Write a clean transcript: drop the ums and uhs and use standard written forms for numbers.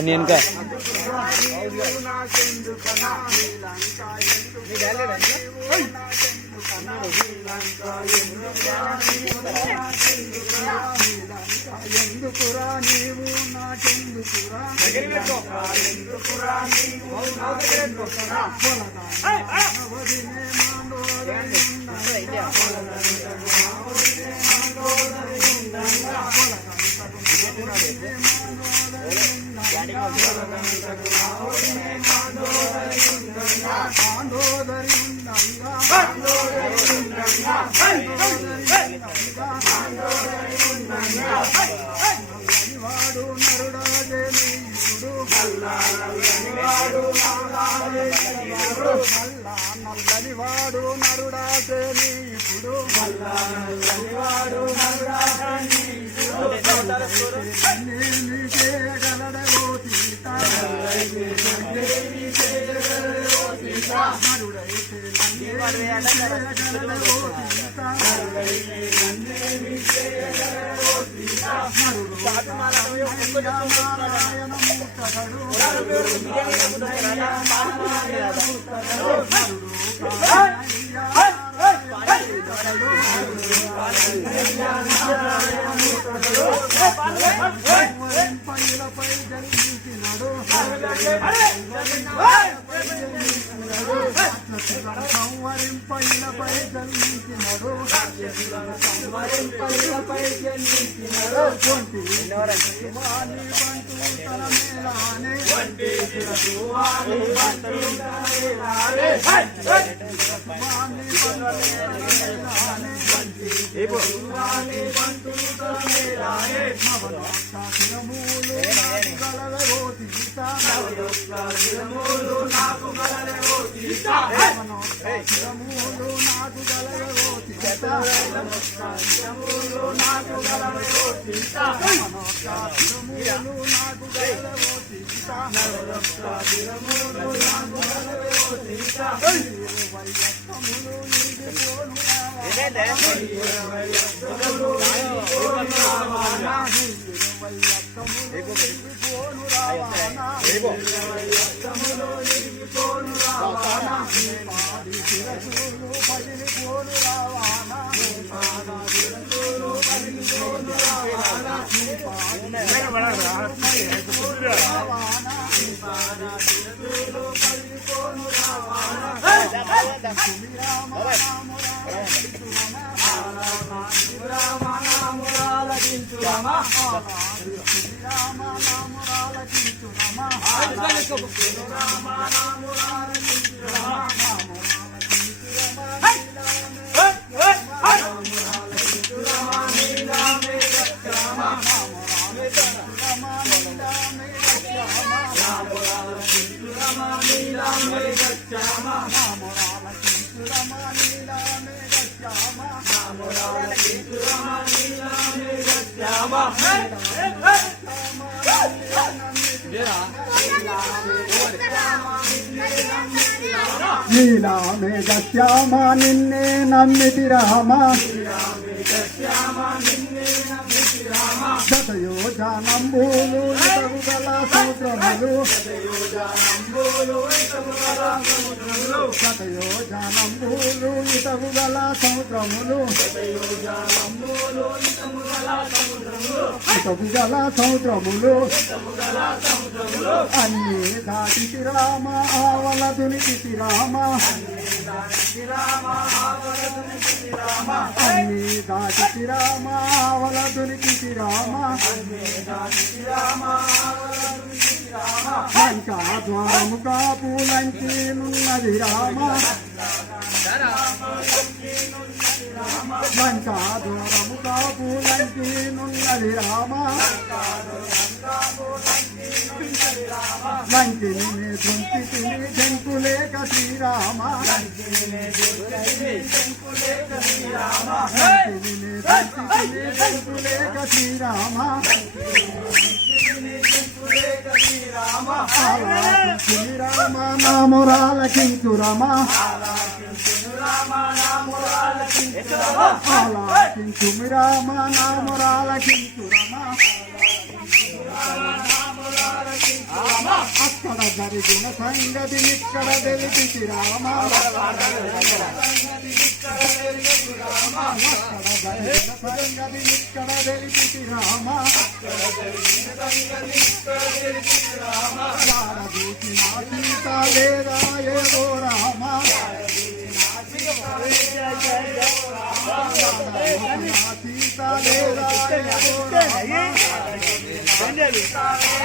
నేను ఎందుకురా నీవు నాకెందుకురా ఎందుకురా నీవు వాడు నరుడాజనీయుడు నల్లని వాడు నరుడాజనీయుడు నేమి చేయగలడవో సీత నరుడైతే చేయగలడవో పైలపై జన్మించినడు సంవరింపైలపై జన్మించినడు నీలామే గశ్యామ నిన్నే నమ్మితి రామ శతయోజానంబూలు ఇతవు గల సముద్రములు శతయోజనంబులు ఇతవు గల సముద్రములు ఇతవు గల సముద్రములు అన్ని దాటి రామ ఆవల దునికి రామ అన్ని దాటి రామ ఆవల దునికి రామ లంకా ద్వారము కాపులంచి నున్నది రామ లంకా ద్వారము కాపులంచి నున్నది రామ లంకిని దుంపి తిని జంకులేక శ్రీరామ లంకిని దుంపి తిని జంకులేక శ్రీరామ శ్రీరామ నామురాలకించు రమ ఆలాకించు రామ నామురాలకించు రమ అక్కడ జరిగిన సంగతి ఇక్కడ తెలిపి రామ అక్కడ జరిగిన సంగతి ఇక్కడ తెలిపి రామ చూసిన సీత లేదా ఏవో రామ సీత లేదా ఏవో రామ